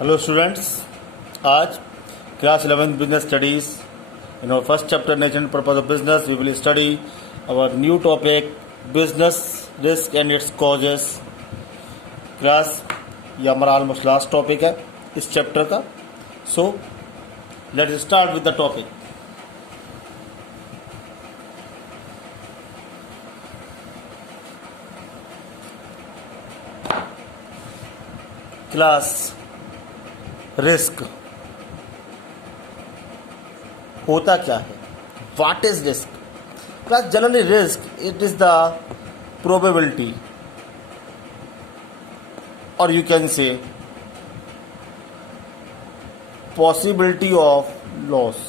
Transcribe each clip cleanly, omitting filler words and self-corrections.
Hello students, आज class 11 business studies. In our first chapter, nature and purpose of business, we will study our new topic, business risk and its causes. Class ये हमारा almost last topic है इस chapter का. So let's start with the topic. Class risk होता क्या है? What is risk? Class generally risk it is the probability और you can say possibility of loss.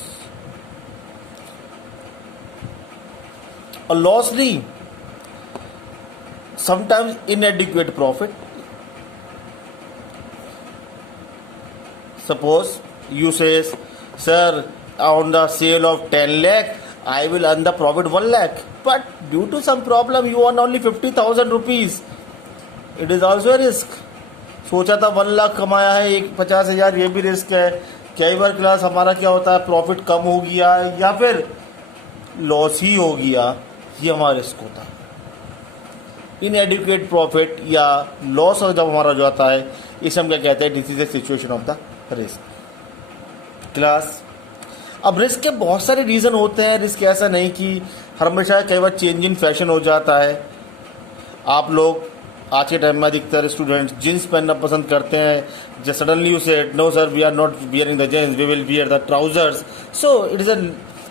और लॉस नहीं, sometimes inadequate profit. Suppose you says, sir, on the sale of 10 lakh, I will earn the profit 1 lakh. But due to some problem, you earn only 50,000 rupees. It is also a risk. सोचा था 1 लाख कमाया है, 50,000, ये भी risk है. कई बार class हमारा क्या होता है, प्रॉफिट कम हो गया या फिर लॉस ही हो गया, ये हमारा रिस्क होता है. इनएडिक्वेट प्रॉफिट या लॉस जब हमारा जो आता है, इसे हम क्या कहते हैं, this is the situation of the risk. Class अब रिस्क के बहुत सारे रीज़न होते हैं. रिस्क ऐसा नहीं कि हमेशा, कई बार चेंज इन फैशन हो जाता है. आप लोग आज के टाइम में अधिकतर स्टूडेंट्स जीन्स पहनना पसंद करते हैं. Just suddenly you said no sir, we are not wearing the jeans, we will wear the trousers. So it is a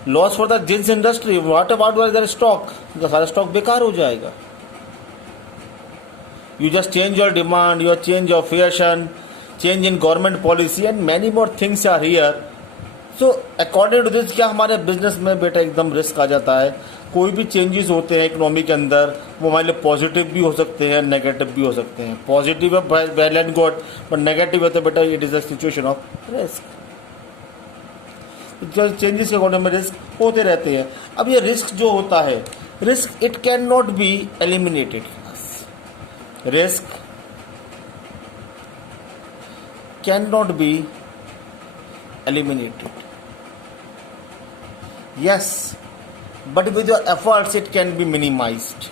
loss for the jeans industry. What about their stock? उनका सारा stock बेकार हो जाएगा. You just change your demand, you change your fashion, change in government policy and many more things are here. So according to this, क्या हमारे business में बेटा एकदम रिस्क आ जाता है. कोई भी चेंजेस होते हैं इकोनॉमी के अंदर, वो हमारे लिए पॉजिटिव भी हो सकते हैं, नेगेटिव भी हो सकते हैं. पॉजिटिव है well and good, but negative है तो बेटा it is a situation of risk. Changes के अकॉर्डिंग में रिस्क होते रहते हैं. अब ये रिस्क जो होता है, risk it can not be eliminated. Risk cannot be eliminated. Yes, but with your efforts it can be minimized.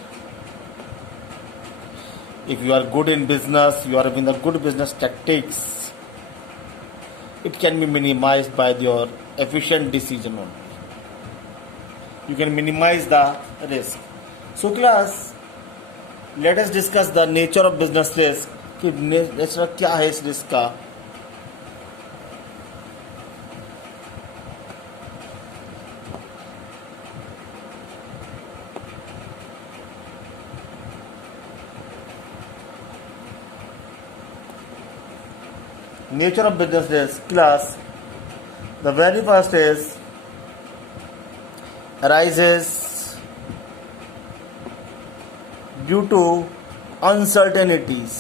If you are good in business, you are in the good business tactics, it can be minimized by your efficient decision only. You can minimize the risk. So class, let us discuss the nature of business risk. कि nature क्या है इस risk का. Nature of business risk class, the very first is arises due to uncertainties.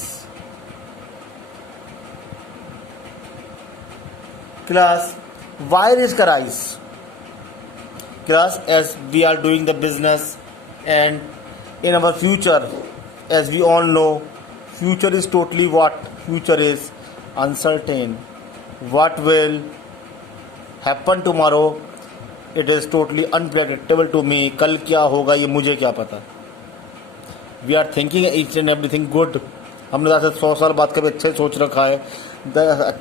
Class, why risk arise? Class, as we are doing the business and in our future, as we all know, future is totally what? Future is uncertain. What will happen tomorrow? It is totally unpredictable to me. कल क्या होगा ये मुझे क्या पता. We are thinking each and everything good. हमने ज़्यादा 100 साल बाद कभी अच्छा ही सोच रखा है,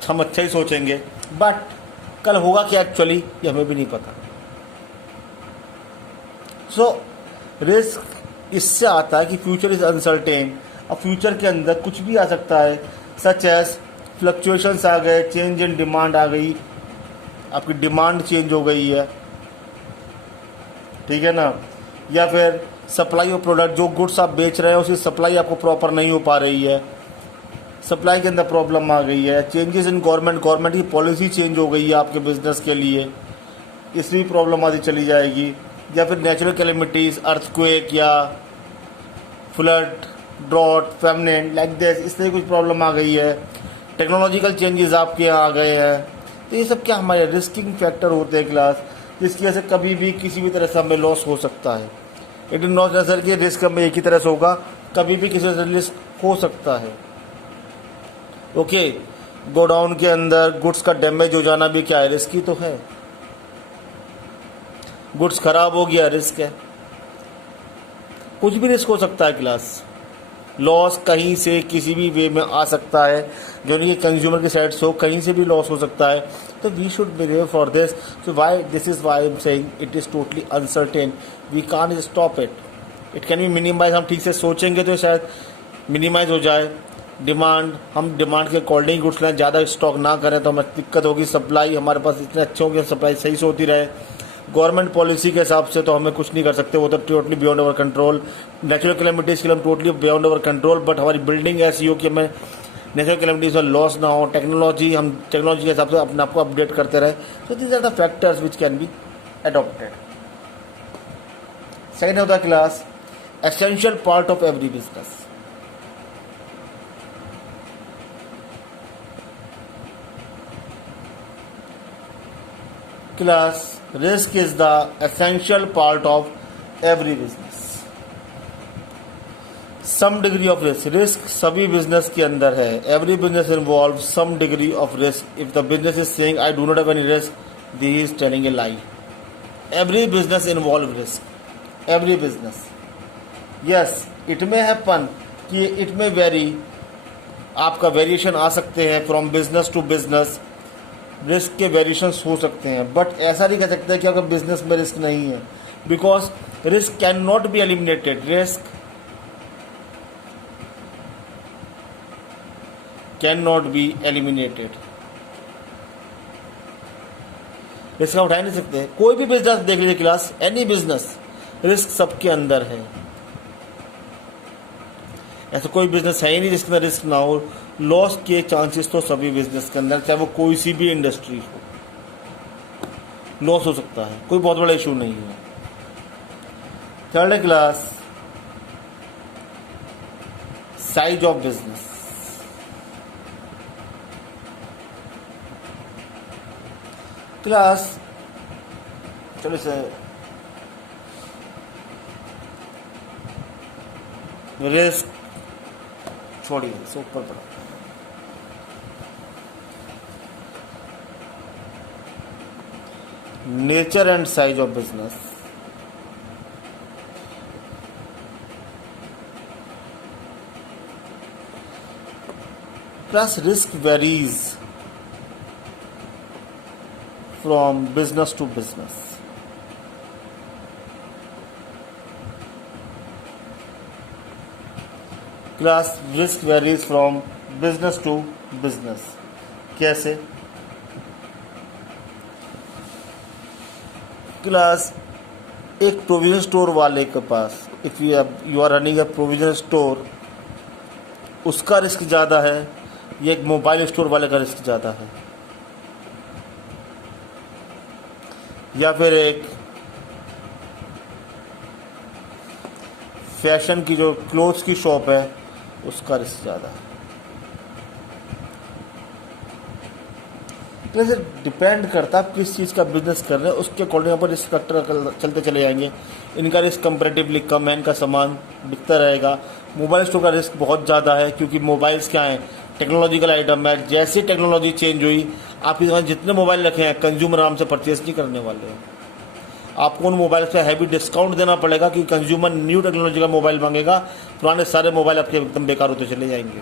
हम अच्छा ही सोचेंगे, बट कल होगा क्या एक्चुअली ये हमें भी नहीं पता. सो रिस्क इससे आता है कि फ्यूचर इज अनसर्टेन. अब फ्यूचर के अंदर कुछ भी आ सकता है, सच एज फ्लक्चुएशंस आ गए, चेंज इन डिमांड आ गई, आपकी डिमांड चेंज हो गई है, ठीक है ना. या फिर सप्लाई ऑफ प्रोडक्ट, जो गुड्स आप बेच रहे हैं उसकी सप्लाई आपको प्रॉपर नहीं हो पा रही है, सप्लाई के अंदर प्रॉब्लम आ गई है. चेंजेस इन गवर्नमेंट की पॉलिसी चेंज हो गई है आपके बिजनेस के लिए, इसमें भी प्रॉब्लम आती चली जाएगी. या फिर नेचुरल कैलेमिटीज़, अर्थक्वेक या फ्लड, ड्रॉट, फेमनेट लाइक दिस, इससे कुछ प्रॉब्लम आ गई है. टेक्नोलॉजिकल चेंजेस आपके यहाँ आ गए हैं. तो ये सब क्या हमारे रिस्किंग फैक्टर होते हैं क्लास, जिसकी वजह से कभी भी किसी भी तरह से हमें लॉस हो सकता है. इट इज नॉट नेसेसरी कि रिस्क हमें एक ही तरह से होगा, कभी भी किसी तरह रिस्क हो सकता है. ओके, गोडाउन के अंदर गुड्स का डैमेज हो जाना भी क्या है, रिस्क ही तो है। गुड्स खराब हो गया, रिस्क है। कुछ भी रिस्क हो सकता है क्लास। लॉस कहीं से किसी भी वे में आ सकता है, जो नहीं कंज्यूमर की साइड से हो, कहीं से भी लॉस हो सकता है। तो we should behave for this. So why this is why I am saying it is totally uncertain, we can't stop it. It can be minimize. हम ठीक से सोचेंगे तो शायद मिनिमाइज हो जाए। डिमांड, हम डिमांड के अकॉर्डिंग गुड्स लें, ज़्यादा स्टॉक ना करें तो हमें दिक्कत होगी। सप्लाई हमारे पास इतने अच्छे होंगे, सप्लाई सही से होती रहे। गवर्नमेंट पॉलिसी के हिसाब से तो हमें कुछ नहीं कर सकते, वो तो totally beyond our control. Natural calamities के लिए हम totally beyond our control, but हमारी बिल्डिंग ऐसी हो कि हमें नेचुरल कैलेमिटीज़ में लॉस ना हो। टेक्नोलॉजी, हम टेक्नोलॉजी के हिसाब से अपने आप को अपडेट करते रहे। तो these are the factors which can be adopted. Second of the class, essential part of every business. Class, risk is the essential part of every business. Some degree of risk. Risk सभी business के अंदर है. Every business involves some degree of risk. If the business is saying I do not have any risk, he is telling a lie. Every business involves risk. Every business. Yes, it may happen कि it may vary. आपका variation आ सकते हैं from business to business, risk के variations हो सकते हैं, but ऐसा नहीं कह सकते कि अगर बिजनेस में रिस्क नहीं है, because risk can not be eliminated. Risk can not be eliminated. Risk उठा नहीं सकते. कोई भी बिजनेस देख लीजिए क्लास, एनी बिजनेस, रिस्क सबके अंदर है. ऐसा कोई बिजनेस है ही नहीं जिसमें रिस्क ना हो. लॉस के चांसेस तो सभी बिजनेस के अंदर, चाहे वो कोई सी भी इंडस्ट्री हो, लॉस हो सकता है. कोई बहुत बड़ा इशू नहीं है. Third class, size of business. Class चलो से रिस्क छोड़िए, से ऊपर पड़ा. Nature and size of business. Plus risk varies from business to business. Class risk varies from business to business. कैसे? क्लास एक प्रोविजन स्टोर वाले के पास, if you are running a provision store, उसका रिस्क ज़्यादा है, ये एक मोबाइल स्टोर वाले का रिस्क ज़्यादा है. या फिर एक फैशन की जो क्लोथ्स की शॉप है, उसका रिस्क ज़्यादा है. जैसे डिपेंड करता है आप किस चीज़ का बिजनेस कर रहे हैं, उसके अकॉर्डिंग यहाँ पर रिस्क फैक्टर चलते चले जाएंगे. इनका रिस्क कंपैरेटिवली कम है, इनका सामान बिकता रहेगा. मोबाइल स्टोर का रिस्क बहुत ज़्यादा है, क्योंकि मोबाइल्स क्या हैं, टेक्नोलॉजिकल आइटम है. जैसे टेक्नोलॉजी चेंज हुई, आप इस जितने मोबाइल रखे हैं, कंज्यूमर आराम से परचेज नहीं करने वाले हैं. आपको उन मोबाइल से हैवी डिस्काउंट देना पड़ेगा, क्योंकि कंज्यूमर न्यू टेक्नोलॉजी का मोबाइल मांगेगा. पुराने सारे मोबाइल आपके एकदम बेकार होते चले जाएंगे.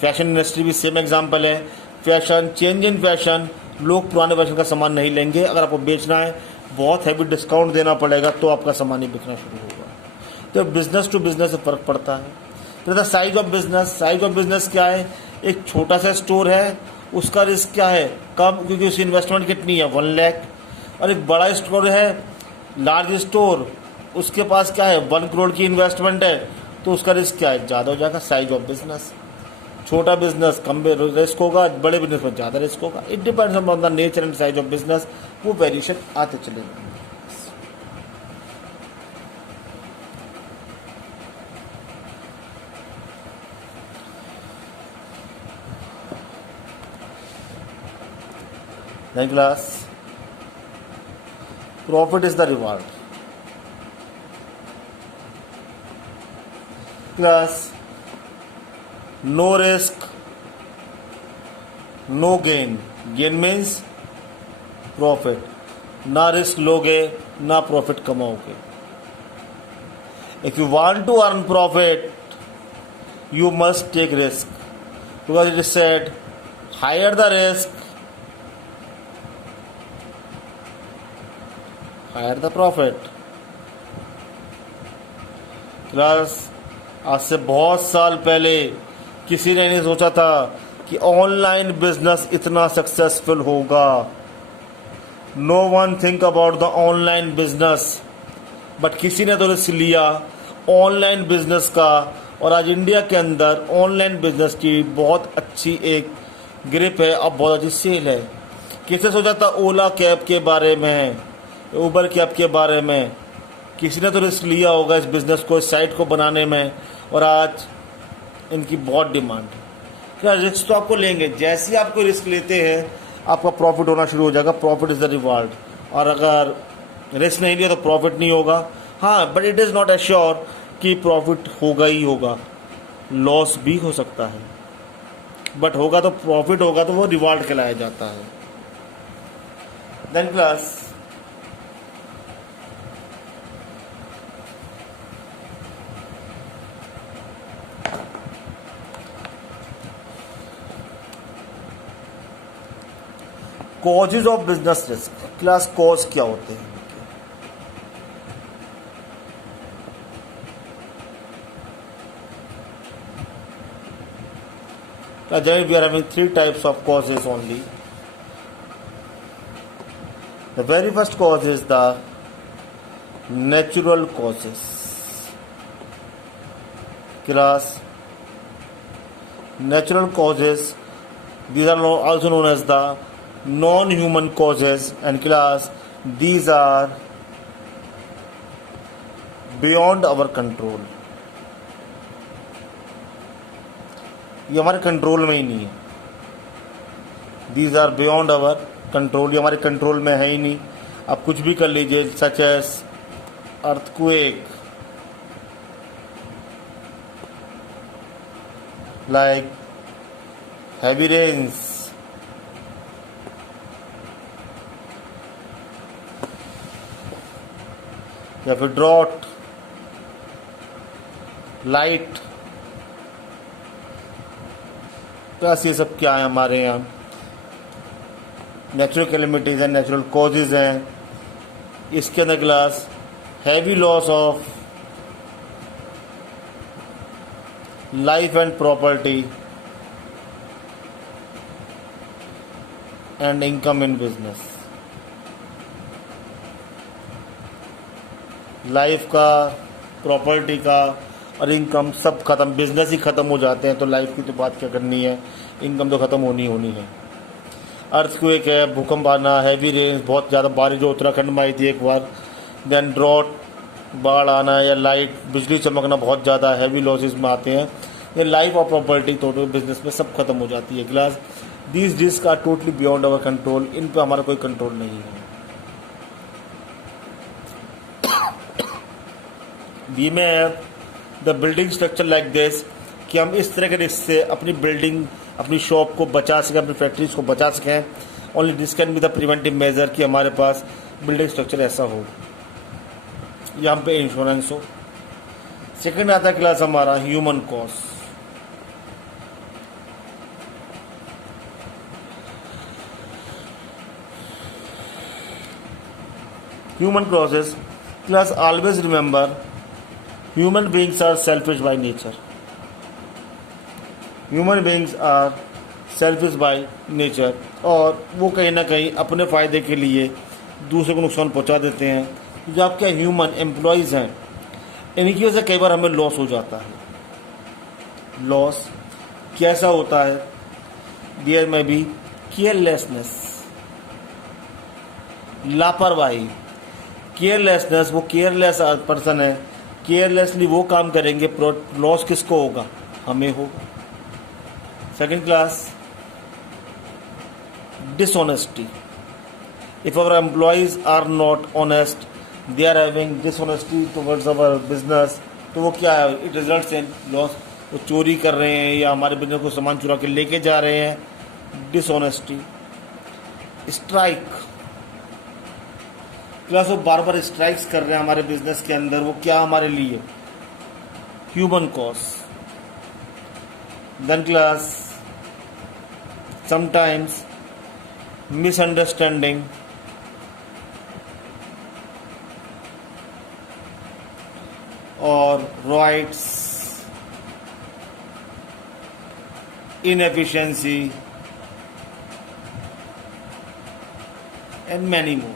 फैशन इंडस्ट्री भी सेम एग्जांपल है. फैशन, चेंज इन फैशन, लोग पुराने फैशन का सामान नहीं लेंगे. अगर आपको बेचना है, बहुत हैवी डिस्काउंट देना पड़ेगा, तो आपका सामान ही बिकना शुरू होगा. तो बिजनेस टू बिजनेस से फ़र्क पड़ता है. तो size of business. Size of business क्या है? एक छोटा सा स्टोर है, उसका रिस्क क्या है? कम, क्योंकि उसकी इन्वेस्टमेंट कितनी है, 1 लाख. और एक बड़ा स्टोर है, लार्ज स्टोर, उसके पास क्या है, 1 करोड़ की इन्वेस्टमेंट है, तो उसका रिस्क क्या है, ज़्यादा हो जाएगा. Size of business. छोटा बिजनेस कम रिस्क होगा, बड़े बिजनेस में ज़्यादा रिस्क होगा. It depends on the nature and size of business. वो वेरिएशन आते चले जाएंगे. Next class, profit is the reward. Class, no risk, no gain, gain means profit, ना रिस्क लोगे ना प्रॉफिट कमाओगे. If you want to earn profit you must take risk, because it is said higher the risk higher the profit. Class आज से बहुत साल पहले किसी ने नहीं सोचा था कि ऑनलाइन बिजनेस इतना सक्सेसफुल होगा. No one think about the online business, but किसी ने तो रिस्क लिया ऑनलाइन बिजनेस का, और आज इंडिया के अंदर ऑनलाइन बिजनेस की बहुत अच्छी एक ग्रिप है, अब बहुत अच्छी सेल है. किसने सोचा था ओला कैब के बारे में, उबर कैब के बारे में? किसी ने तो रिस्क लिया होगा इस बिज़नेस को, इस साइट को बनाने में, और आज इनकी बहुत डिमांड है. क्या रिस्क तो आपको लेंगे, जैसे ही आपको रिस्क लेते हैं आपका प्रॉफिट होना शुरू हो जाएगा. Profit is the reward. और अगर रिस्क नहीं लिया तो प्रॉफिट नहीं होगा. हाँ, but it is not assure कि प्रॉफिट होगा ही होगा, लॉस भी हो सकता है, बट होगा तो प्रॉफिट होगा तो वो रिवार्ड कहलाया जाता है. Then class causes of business risk. Class cause क्या होते हैं? Then we are having three types of causes only. The very first cause is the natural causes. Class, natural causes, these are also known as the non-human causes, and class, these are beyond our control. ये हमारे control में ही नहीं है. These are beyond our control, ये हमारे control में है ही नहीं. आप कुछ भी कर लीजिए, such as earthquake, like heavy rains, या फिर ड्रॉट, लाइट. प्लस ये सब क्या है हमारे यहाँ? नेचुरल कैलेमिटीज़ हैं, नेचुरल कॉजेज़ हैं. इसके अंदर class heavy loss of life and property and income in business. Life का, प्रॉपर्टी का और इनकम सब खत्म, बिजनेस ही ख़त्म हो जाते हैं तो लाइफ की तो बात क्या करनी है, इनकम तो ख़त्म होनी है. अर्थक्वेक है, भूकंप आना, हैवी रेन, बहुत ज़्यादा बारिश जो उत्तराखंड में आई थी एक बार. देन ड्रॉट, बाढ़ आना, या लाइट, बिजली चमकना बहुत ज़्यादा हैवी लॉसेस में आते हैं. ये लाइफ और प्रॉपर्टी टोटल बिजनेस में सब खत्म हो जाती है. Class, these risk are totally beyond our control, इन पर हमारा कोई कंट्रोल नहीं है. We may have the building structure like this, कि हम इस तरह के रिस्क से अपनी बिल्डिंग, अपनी शॉप को बचा सकें, अपनी फैक्ट्रीज को बचा सकें. Only this can be the preventive measure, कि हमारे पास बिल्डिंग स्ट्रक्चर ऐसा हो, यहाँ पे इंश्योरेंस हो. सेकंड आता है क्लास हमारा human cost. Human causes. Class, always remember, human beings are selfish by nature. Human beings are selfish by nature, और वो कहीं ना कहीं अपने फ़ायदे के लिए दूसरे को नुकसान पहुंचा देते हैं. जो आपके ह्यूमन एम्प्लॉयज़ हैं, इनकी वजह से कई बार हमें लॉस हो जाता है. लॉस कैसा होता है? देयर में बी केयरलेसनेस, लापरवाही. केयरलेसनेस, वो केयरलेस पर्सन है, केयरलेसली वो काम करेंगे, लॉस किसको होगा? हमें होगा. Second class, dishonesty. If our employees are not honest, they are having dishonesty towards our business, तो वो क्या है? It results in loss. वो चोरी कर रहे हैं या हमारे बिजनेस को सामान चुरा के लेके जा रहे हैं, डिसऑनेस्टी, स्ट्राइक। क्लास वो बार बार स्ट्राइक्स कर रहे हैं हमारे बिजनेस के अंदर, वो क्या हमारे लिए? Human cost. Then class sometimes misunderstanding, और riots, inefficiency and many more.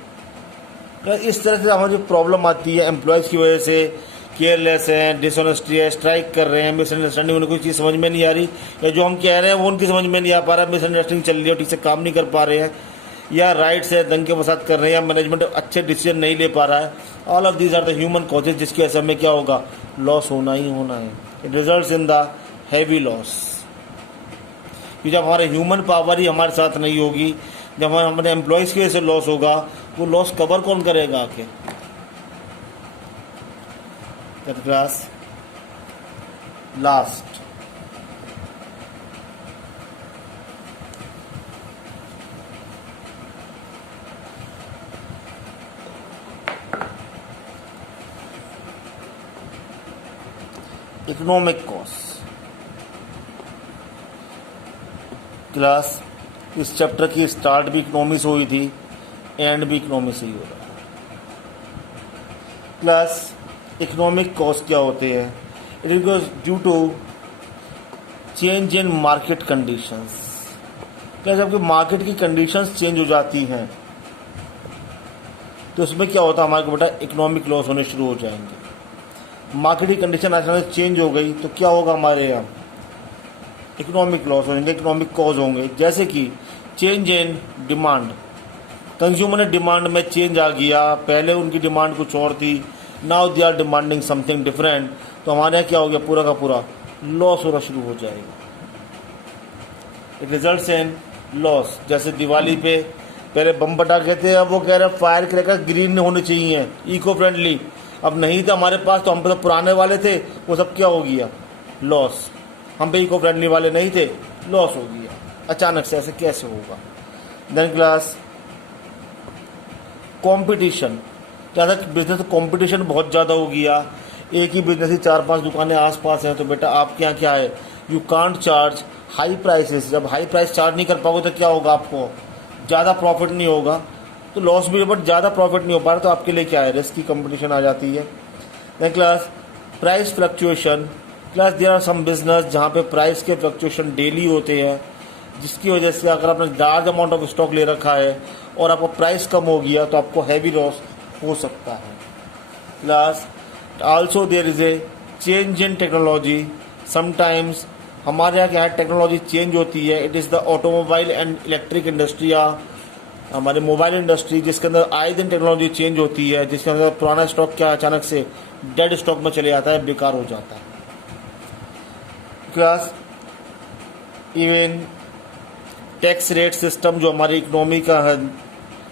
इस तरह से हमारी प्रॉब्लम आती है एम्प्लॉयज़ की वजह से, केयरलेस हैं, डिसऑनेस्टी है, स्ट्राइक कर रहे हैं, मिसअंडरस्टैंडिंग, उन्हें कोई चीज़ समझ में नहीं आ रही, या जो हम कह रहे हैं वो उनकी समझ में नहीं आ पा रहा, मिसअंडरस्टैंडिंग चल रही है, ठीक से काम नहीं कर पा रहे हैं, या राइट्स है दंगे फसाद कर रहे हैं, या मैनेजमेंट अच्छे डिसीजन नहीं ले पा रहा है। All of these are the human causes, जिसके असर में क्या होगा? लॉस होना ही होना है। It results in the heavy loss. कि जब हमारे ह्यूमन पावर ही हमारे साथ नहीं होगी, जब हमारे एम्प्लॉयज़ की वजह से लॉस होगा, वो लॉस कवर कौन करेगा आके? Class last, economic cost. Class इस चैप्टर की स्टार्ट भी इकोनॉमी से हुई थी, एंड भी इकोनॉमी से ही हो रहा है। क्लास इकोनॉमिक कॉस्ट क्या होते हैं? It is due to change in market conditions. क्या जब मार्केट की कंडीशंस चेंज हो जाती हैं तो उसमें क्या होता है? हमारे को बेटा इकोनॉमिक लॉस होने शुरू हो जाएंगे। मार्केट की कंडीशन अचानक चेंज हो गई तो क्या होगा? हमारे यहाँ इकोनॉमिक लॉस हो जाएंगे, इकोनॉमिक कॉज होंगे। जैसे कि चेंज इन डिमांड, कंज्यूमर ने डिमांड में चेंज आ गया, पहले उनकी डिमांड कुछ और थी, now they are demanding something different, तो हमारे यहाँ क्या हो गया? पूरा का पूरा लॉस होना शुरू हो जाएगा। It results in loss. जैसे दिवाली पे पहले बम पटाखे थे, अब वो कह रहे हैं फायर क्रैकर ग्रीन होने चाहिए, इको फ्रेंडली। अब नहीं था हमारे पास, तो हम पे तो पुराने वाले थे, वो सब क्या हो गया? लॉस। हम पे इको फ्रेंडली वाले नहीं थे, लॉस हो गया अचानक से। ऐसे कैसे होगा? Then class competition. ज़्यादा बिजनेस कंपटीशन बहुत ज़्यादा हो गया, एक ही बिजनेस ही 4-5 दुकानें आसपास हैं, तो बेटा आपके यहाँ क्या है? You can't charge high prices. जब हाई प्राइस चार्ज नहीं कर पाओगे तो क्या होगा? आपको ज़्यादा प्रॉफिट नहीं होगा, तो लॉस भी, बट ज़्यादा प्रॉफिट नहीं हो पा रहा, तो आपके लिए क्या है? रिस्क की कंपटीशन आ जाती है। Then class price fluctuation. Class there are some business जहाँ पे प्राइस के फ्लक्चुएशन डेली होते हैं, जिसकी वजह से अगर आपने लार्ज अमाउंट ऑफ स्टॉक ले रखा है और आपका प्राइस कम हो गया तो आपको हैवी लॉस हो सकता है। Class also there is a change in technology. Sometimes हमारे यहाँ क्या है? टेक्नोलॉजी चेंज होती है। It is the automobile and electric industry, या हमारे मोबाइल इंडस्ट्री, जिसके अंदर आए दिन टेक्नोलॉजी चेंज होती है, जिसके अंदर पुराना स्टॉक क्या अचानक से डेड स्टॉक में चले जाता है, बेकार हो जाता है। Class even tax rate system जो हमारी इकोनॉमी का है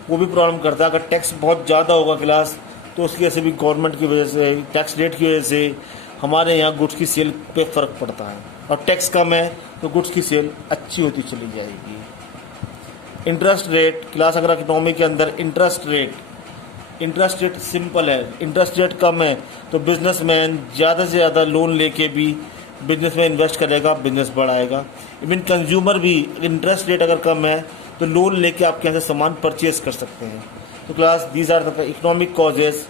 वो भी प्रॉब्लम करता है। अगर टैक्स बहुत ज़्यादा होगा क्लास, तो उसकी वजह से भी गवर्नमेंट की वजह से, टैक्स रेट की वजह से हमारे यहाँ गुड्स की सेल पे फ़र्क पड़ता है, और टैक्स कम है तो गुड्स की सेल अच्छी होती चली जाएगी। इंटरेस्ट रेट क्लास, अगर इकोनॉमी के अंदर इंटरेस्ट रेट सिंपल है, इंटरेस्ट रेट कम है तो बिजनेसमैन ज़्यादा से ज़्यादा लोन लेके भी बिजनेस में इन्वेस्ट करेगा, बिजनेस बढ़ाएगा। इवन कंज्यूमर भी, इंटरेस्ट रेट अगर कम है तो लोन लेके आपके यहाँ से सामान परचेज कर सकते हैं। तो class these are the economic causes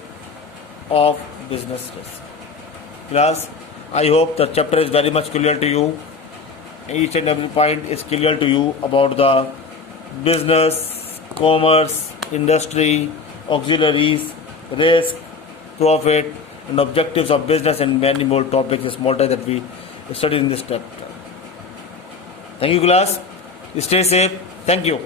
of business risk. Class I hope the chapter is very much clear to you. Each and every point is clear to you about the business, commerce, industry, auxiliaries, risk, profit, and objectives of business, and many more topics, small that we studied in this chapter. Thank you, class. Stay safe. Thank you.